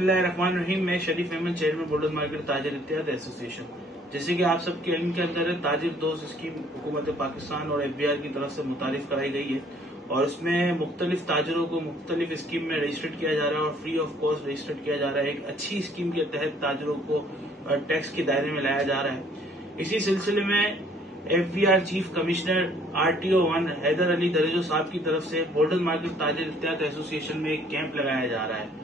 बिस्मिल्लाहिर्रहमानिर्रहीम। मैं Sharif Ahmed, chairman border market ताजिर इत्तेहाद एसोसिएशन। जैसे कि आप सबके इल्म के अंदर है, ताजिर दोस्त स्कीम हुकूमत पाकिस्तान और FBI की तरफ से मुतारिफ कराई गई है और इसमें मुख्तलिफ ताजरों को मुख्तलिफ स्कीम में रजिस्टर्ड किया जा रहा है और फ्री ऑफ कॉस्ट रजिस्टर्ड किया जा रहा है। एक अच्छी स्कीम के तहत ताजरों को टैक्स के दायरे में लाया जा रहा है। इसी सिलसिले में FBR chief commissioner RTO 1 Haider Ali Darejo साहब की तरफ से बॉर्डर मार्केट ताजिर इत्तेहाद एसोसिएशन में एक कैंप लगाया जा रहा है।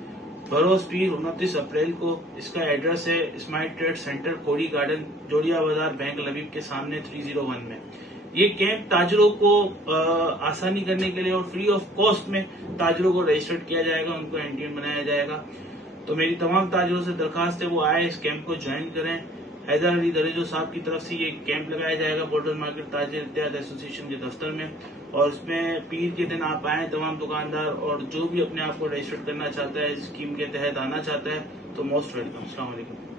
बरोज पीर 29 अप्रैल को। इसका एड्रेस है smile trade centre, Khori garden, जोड़िया बाजार, बैंक लबीब के सामने 301 में। ये कैंप ताजरों को आसानी करने के लिए और फ्री ऑफ कॉस्ट में ताजरों को रजिस्टर्ड किया जाएगा, उनको एंटीएन बनाया जाएगा। तो मेरी तमाम ताजरों से दरखास्त है वो आए, इस कैंप को ज्वाइन करें। हैदर अली दरेजो साहब की तरफ से ये कैंप लगाया जाएगा बॉर्डर मार्केट ताजिर इत्तेहाद एसोसिएशन के दफ्तर में, और उसमें पीर के दिन आप आए तमाम दुकानदार, और जो भी अपने आप को रजिस्टर्ड करना चाहता है, इस स्कीम के तहत आना चाहता है, तो मोस्ट वेलकम। अस्सलाम वालेकुम।